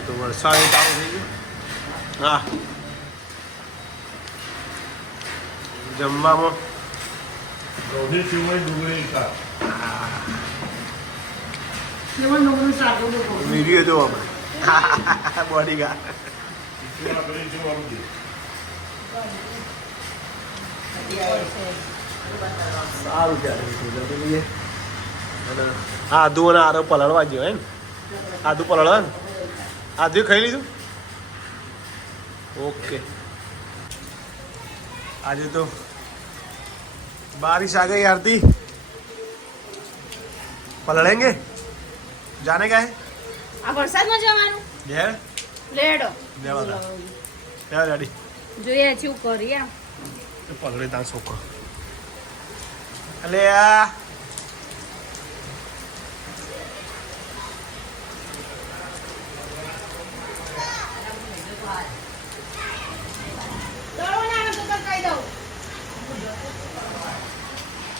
આજે તો વરસાદ ચાલુ થઈ ગયો. હા, જમવામાં વિડીયો જો આપણે બોડી ગાર્ડ સારું ક્યારે આદુ અને આરો પલાળવા ગયો હે ને આદુ પલાળવા ને આદુ ખાઈ લીધું. ओके आज तो बारिश आ गई आरती पलड़ेंगे जाने का है આ વરસાદમાં જવાનું ये લેડો क्या रेडी જોઈએ શું કરીએ पलड़े ता सोको अले आ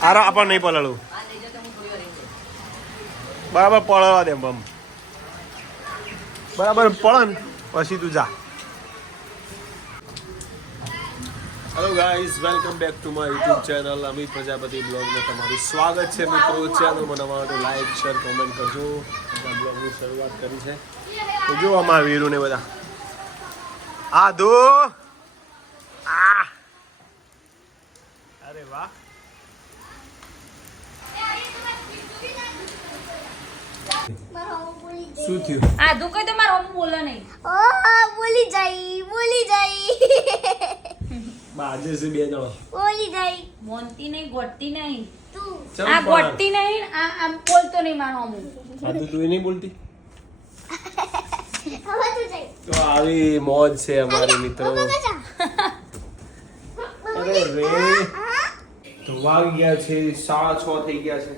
આરો આપણ નહીં પલાળું બરાબર પલાળવા દે બમ બરાબર પળે ને પછી તું જા. Hello guys, welcome back to my YouTube channel Amit Prajapati બ્લોગમાં તમારું સ્વાગત છે મિત્રો. ચેનલ બનાવવા માટે લાઈક શેર કોમેન્ટ કરજો. બ્લોગની શરૂઆત કરી છે તો જો અમારા વીરુને બધા આ દો આ અરે વાહ શું થયું? આ દુ કઈ તો મારો હમ બોલે નહીં ઓ બોલી જાય બાજે છે બે જણો બોલી જાય મોનતી નહીં ગોટતી નહીં તું ચમ આ પણ. ગોટતી નહીં આ આમ બોલતો નહીં મારો હમ હા તો તું નહીં બોલતી હવે તું જાય તો આવી મોજ છે અમારી મિત્રો. અરે રે તો વાગી ગયા છે 6:30 થઈ ગયા છે.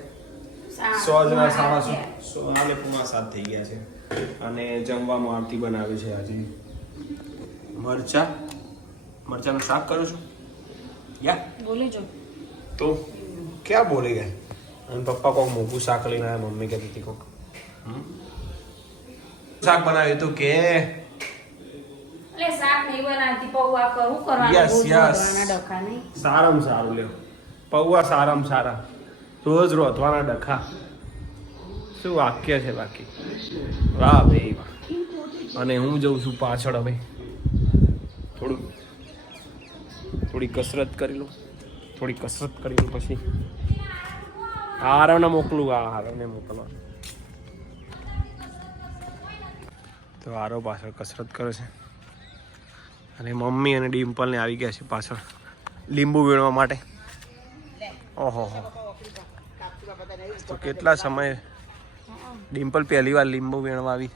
100 જણા 6:30 આને પૂરા 7 થઈ ગયા છે. અને જમવામાં આરતી બનાવે છે આજે મરચાનું શાક કરું છું યા બોલી જો તો ક્યાં બોલી ગયા. અને પપ્પા કોક મોટું શાક લઈને આવ્યા. મમ્મી કહેતી હતી કોક શાક બનાવ્યું તું કે એટલે શાક નહીં બનાવતી પૌવા કરું કરવાનું Yes, રોજ yes. રોટવાના ડખા નહીં સારામાં સારું લ્યો પૌવા સારામાં સારા રોજ રોતવાના ડખા શું વાક્ય છે બાકી વાહ ભાઈ વાહ. અને હું જઉં છું પાછળ હવે થોડી કસરત કરી લઉં પછી હારવને મોકલું. હારવને મોકલવા તો હારો પાછળ કસરત કરે છે અને મમ્મી અને ડિમ્પલને આવી ગયા છે પાછળ લીંબુ વીણવા માટે. ઓહો તો કેટલા સમય ડિમ્પલ પહેલી વાર લીંબુ વીણવા આવી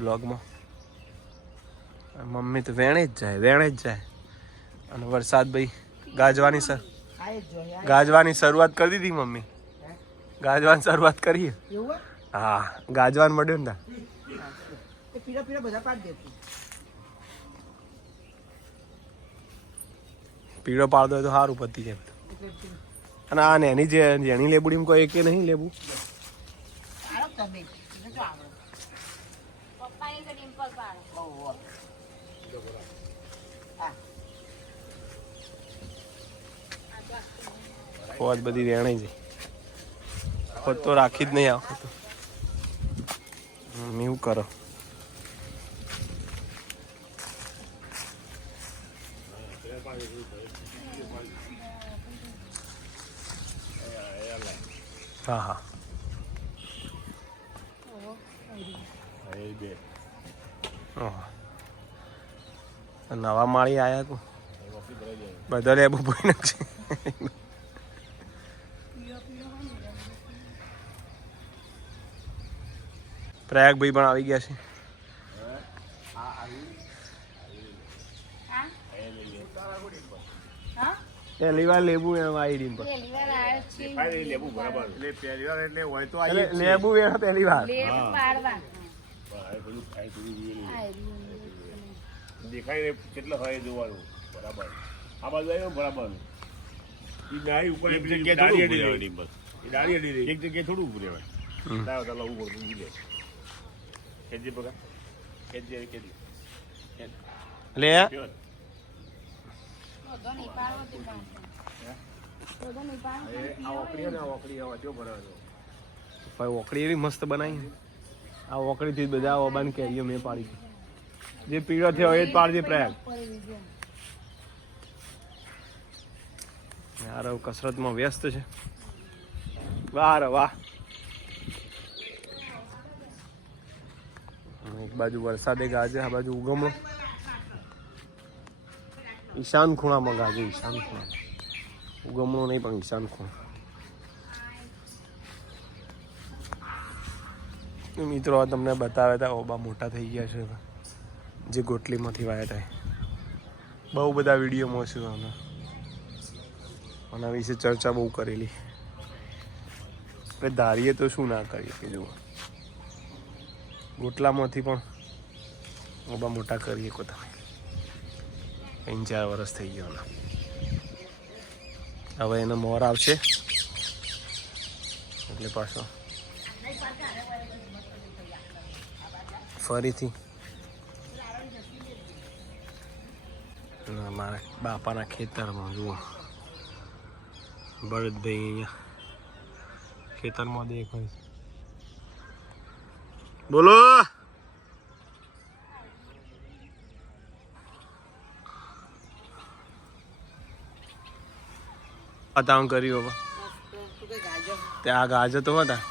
બ્લોગમાં. મમ્મી તો વેણે જ જાય અને વરસાદ ભાઈ ગાજવાની શરૂઆત કરી દીધી મમ્મી. ગાજવાની શરૂઆત કરી. હા ગાજવાન મળ્યું ને પીળો પાડતો હોય તો સારું પતી જાય. અને આ ને એની જેની લેબુડી કોઈ કે નહીં લેવું ફોજ બધી વેણાઈ જાય. ફોજ તો રાખી જ નહીં આવો તો એવું કરો. હા હા નવા માળી આયા તું બધા લેબુ ભાઈ નાખશે. પ્રયાગભાઈ પણ આવી ગયા છે. પહેલી વાર લેબુ આવી ડીમ પર લેબુ વેણો પહેલી વાર દેખાય કેટલો હોય જોવાનું બરાબર. આ બાજુ આવ્યો બરાબર એક જગ્યાએ થોડું ઉભું રહેવાય. લે ઓકડી એવી મસ્ત બનાવી. આ ઓકડીથી બધા ઓબાન કેરીઓ મેં પાડી. જે પીળો થયો એ જ પાડજે પ્રયાગ. યાર કસરતમાં વ્યસ્ત છે. વાહ રે વાહ. એક બાજુ વરસાદે ગાજે, આ બાજુ ઉગમણો. ઈશાન ખૂણામાં ગાજે, ઈશાન ખૂણા. ઉગમણો નહીં પણ ઈશાન ખૂણા. મિત્રો તમને બતાવ્યા હતા ઓબા મોટા થઈ ગયા છે, જે ગોટલીમાંથી વાયા હતા. બહુ બધા વિડીયોમાં છે આના વિશે ચર્ચા બહુ કરેલી. આપણે ધારીએ તો શું ના કરીએ કે જુઓ, ગોટલામાંથી પણ ઓબા મોટા કરીએ કો તમે. 3-4 વર્ષ થઈ ગયા. હવે એને મોર આવશે એટલે પાછો ફરીથી મારા બાપાના ખેતરમાં જુઓ, બળદભાઈ અહીંયા ખેતરમાં દેખાય. બોલો પતાવ કર્યું હવે ત્યાં ગાજર તો હતા.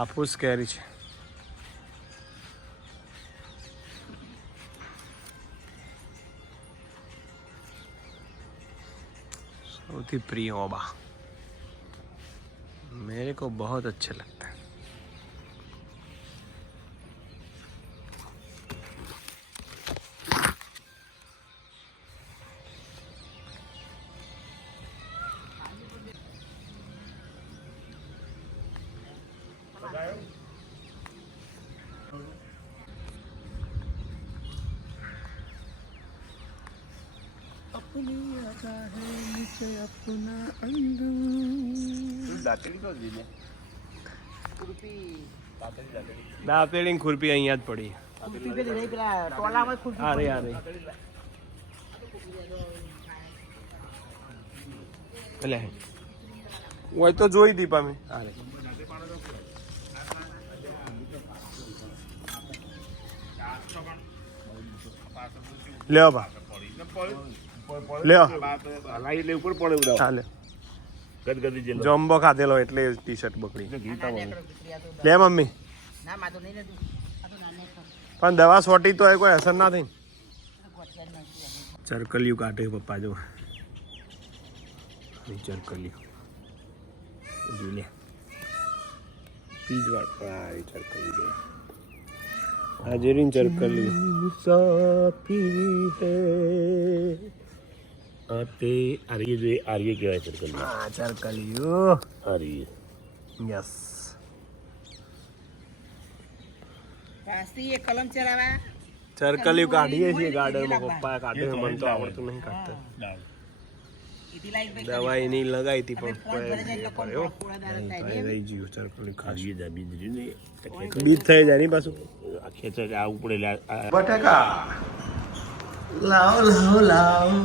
આફૂસ કેરી છે. સૌથી प्रिय ओबा मेरे को बहुत अच्छे लगता है. દાંતેડી ખુરપી અહીંયા જ પડી. અરે અરે એટલે હોય તો જોઈ દી પામે. અરે લ્યો બા લ્યો જમ્બો ખાધેલો એટલે ટી શર્ટ બગડી. લે મમ્મી પણ દવા સોટી તો કોઈ અસર ના થઈ. ચરકલિયું કાઢે પપ્પા જો ચરકલિયું લે પીજવાડ ચરકલિયું હાજરીન ચરકલિયું સાથી હે આતે આર્ય જો આર્ય કહેવાય ચરકલિયું. હા ચરકલિયું આર્ય. યસ રાસ્તી કલમ ચલાવા ચરકલિયું કાઢીએ છીએ ગાર્ડનમાં. પપ્પા કાઢે, મને તો આવડતું નહીં કાઢતા. દવા એની લગાવી હતી પણ રહી ગયું. ચરકલિયું ખાઈએ બીજ થઈ જાય નહીં પાછું. આ ઉપડે બટાકા લાવો લાવો લાવો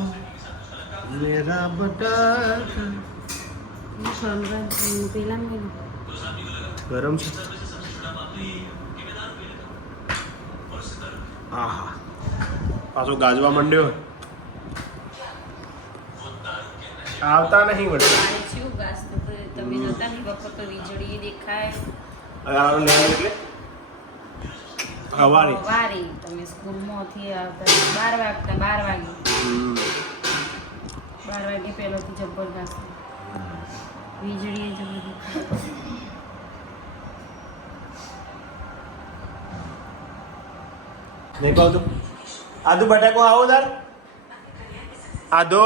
મેરા બટાકા. ગરમ છે. આહા પાછો ગાજવા માંડ્યો. આવતા નહીં વળે. તમે નતા ની વખત તો વીજળી દેખાય. એટલે સવારે તમે સ્કૂલમાંથી આવતા 12 વાગતા 12 વાગે 12 વાગે પહેલાથી જબરદસ્ત વીજળી જબરદસ્ત. નહીં પાવતું. આદુ બટાકો આવો તાર આદો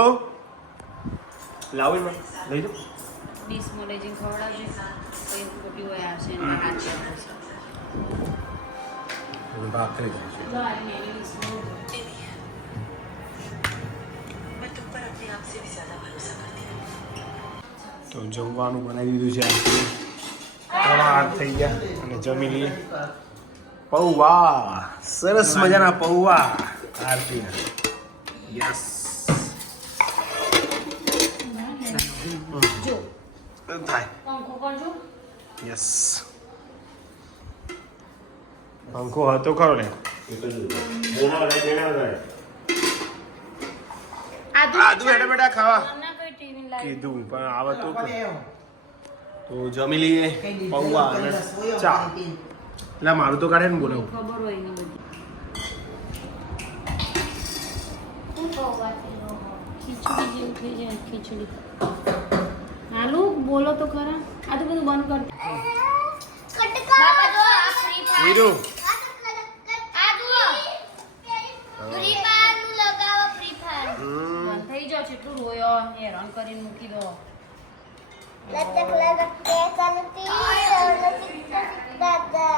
લાવો લઈ દો. ડીશમાં લઈ જઈને ખવડાવજો. કંઈ ખોટી હોય આવશે ને હાથ આપશે. ભાખરી તો જમવાનું બનાવી દીધું છે આજે 3 થઈ ગયા અને જમી લઈએ પૌવા સરસ મજાના પૌવા આરતી યસ જો થાય પંખો કરજો યસ પંખો હતો ખરો ને આદુ હેડા બેટા ખાવા ના કોઈ ટીવી લાવી કીધું પણ આવે તો જમી લઈએ પૌવા અને ચા એટલે મારું તો કાઢે ને બોલાવું ખબર હોય ને બધી ખીચડી જેવું થઈ જાય ખીચડી હાલો બોલો તો ખરા આ તો બધું બંધ કરતા બાપા જો આ ફ્રી ફાયર વીરુ આ જુઓ ફ્રી ફાયર નું લગાવો ફ્રી ફાયર બંધ થઈ જાવ કેટલું રોયો હેરાન કરીને મૂકી દો લટક લટક કે ચલતી દાદા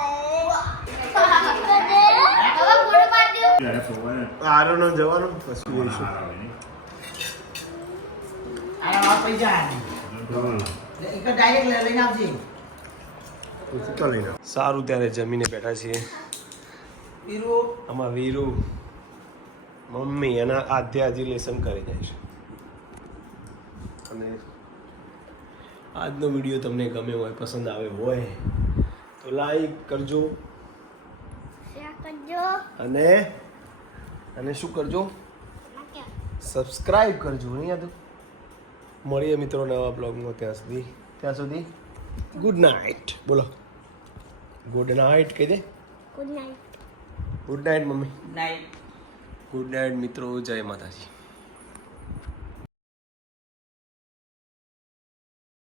હવે ફોટો પાડ દો આરોનો જવાનું પછી જોઈશું સારું ત્યારે જમીને બેઠા છીએ આમાં વીરુ મમ્મી એના આધ્યા હજી લેસન કરી જાય છે અને આજનો વિડીયો તમને ગમે હોય પસંદ આવ્યો હોય તો લાઈક કરજો શેર કરજો અને શું કરજો સબસ્ક્રાઇબ કરજો નહીં યાદ મળીએ મિત્રો નવા બ્લોગમાં ત્યાં સુધી ગુડ નાઇટ બોલો ગુડ નાઇટ કહી દે good night good night mummy good night મિત્રો જય માતાજી